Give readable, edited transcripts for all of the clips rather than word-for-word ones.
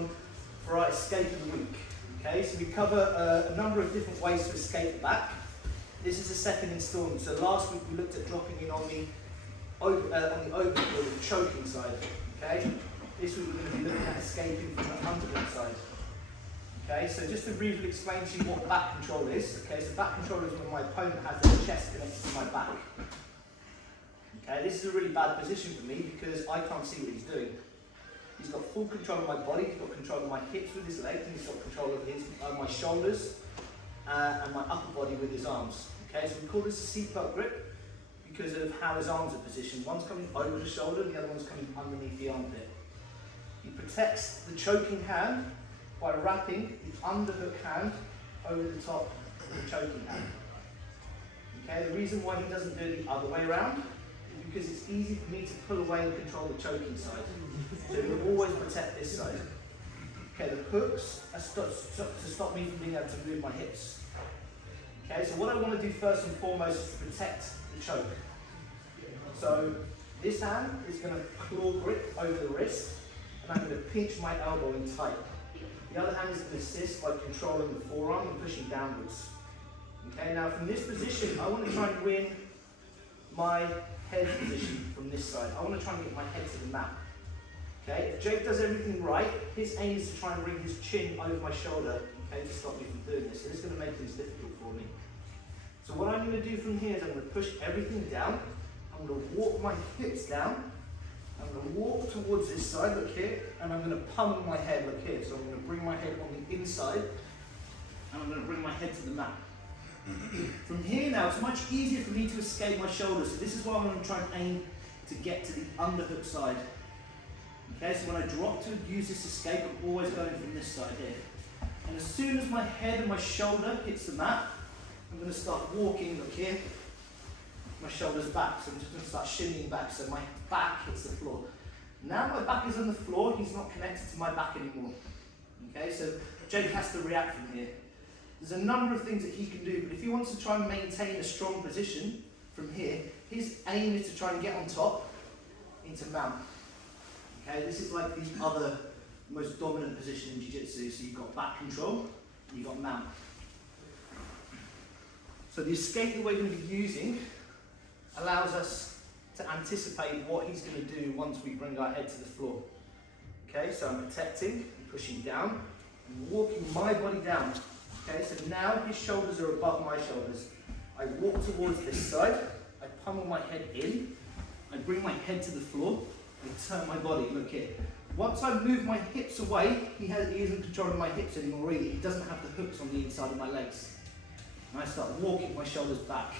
on for our escape of the week. Okay, so we cover a number of different ways to escape the back. This is the second instalment. So last week we looked at dropping in on the overkill, the choking side. Okay, this week we're going to be looking at escaping from the undertook side. Okay, so just to briefly explain to you what back control is. Okay, so back control is when my opponent has their chest connected to my back. Okay, this is a really bad position for me because I can't see what he's doing. He's got full control of my body, he's got control of my hips with his legs, and he's got control of my shoulders and my upper body with his arms. Okay, so we call this a seatbelt grip because of how his arms are positioned. One's coming over the shoulder, and the other one's coming underneath the armpit. He protects the choking hand by wrapping the underhook hand over the top of the choking hand. Okay, the reason why he doesn't do it the other way around is because it's easy for me to pull away and control the choking side. So it will always protect this side. Okay, the hooks are to stop me from being able to move my hips. Okay, so what I want to do first and foremost is to protect the choke. So this hand is going to claw grip over the wrist, and I'm going to pinch my elbow in tight. The other hand is going to assist by controlling the forearm and pushing downwards. Okay, now from this position, I want to try and win my head position from this side. I want to try and get my head to the mat. Okay, if Jake does everything right, his aim is to try and bring his chin over my shoulder, okay, to stop me from doing this. So this is going to make things difficult for me. So what I'm going to do from here is I'm going to push everything down. I'm going to walk my hips down. I'm going to walk towards this side, look here, and I'm going to pummel my head, look here. So I'm going to bring my head on the inside, and I'm going to bring my head to the mat. From here now, it's much easier for me to escape my shoulders. So this is why I'm going to try and aim to get to the underhook side. Okay, so when I drop to use this escape, I'm always going from this side here. And as soon as my head and my shoulder hits the mat, I'm going to start walking, look here, my shoulders back. So I'm just going to start shimmying back so my back hits the floor. Now my back is on the floor, he's not connected to my back anymore. Okay, so Jake has to react from here. There's a number of things that he can do, but if he wants to try and maintain a strong position from here, his aim is to try and get on top into mount. Okay, this is like the other most dominant position in Jiu-Jitsu. So you've got back control and you've got mount. So the escape that we're going to be using allows us to anticipate what he's going to do once we bring our head to the floor. Okay, so I'm protecting, pushing down, and walking my body down. Okay, so now his shoulders are above my shoulders. I walk towards this side, I pummel my head in, I bring my head to the floor, and turn my body, look here. Once I move my hips away, he isn't controlling my hips anymore really. He doesn't have the hooks on the inside of my legs. And I start walking my shoulders back.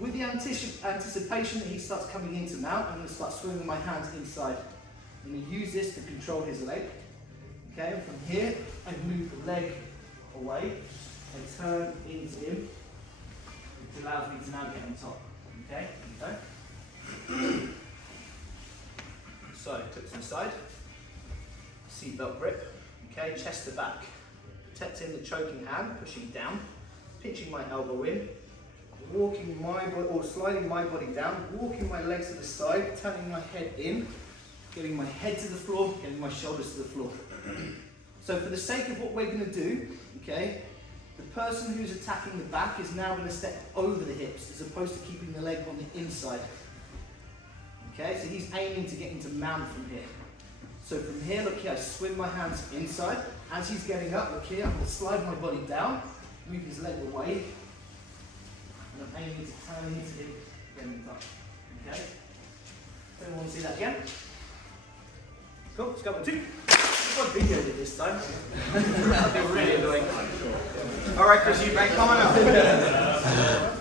With the anticipation that he starts coming into mount, I'm going to start swinging my hands inside. I'm going to use this to control his leg. Okay, and from here, I move the leg away and turn into him, which allows me to now get on top. Okay, okay. So, took to the side, seatbelt grip, okay, chest to back, protecting the choking hand, pushing down, pitching my elbow in, walking my body, or sliding my body down, walking my legs to the side, turning my head in, getting my head to the floor, getting my shoulders to the floor. So for the sake of what we're going to do, okay, the person who's attacking the back is now going to step over the hips as opposed to keeping the leg on the inside. Okay, so he's aiming to get into mount from here. So from here, look here, I swing my hands inside. As he's getting up, look here, I'm going to slide my body down, move his leg away, and I'm aiming to turn into him getting up. Okay? Anyone want to see that again? Cool, let's go on two. I've videoed it this time. That'd be really annoying. Alright, Chris, you back coming up.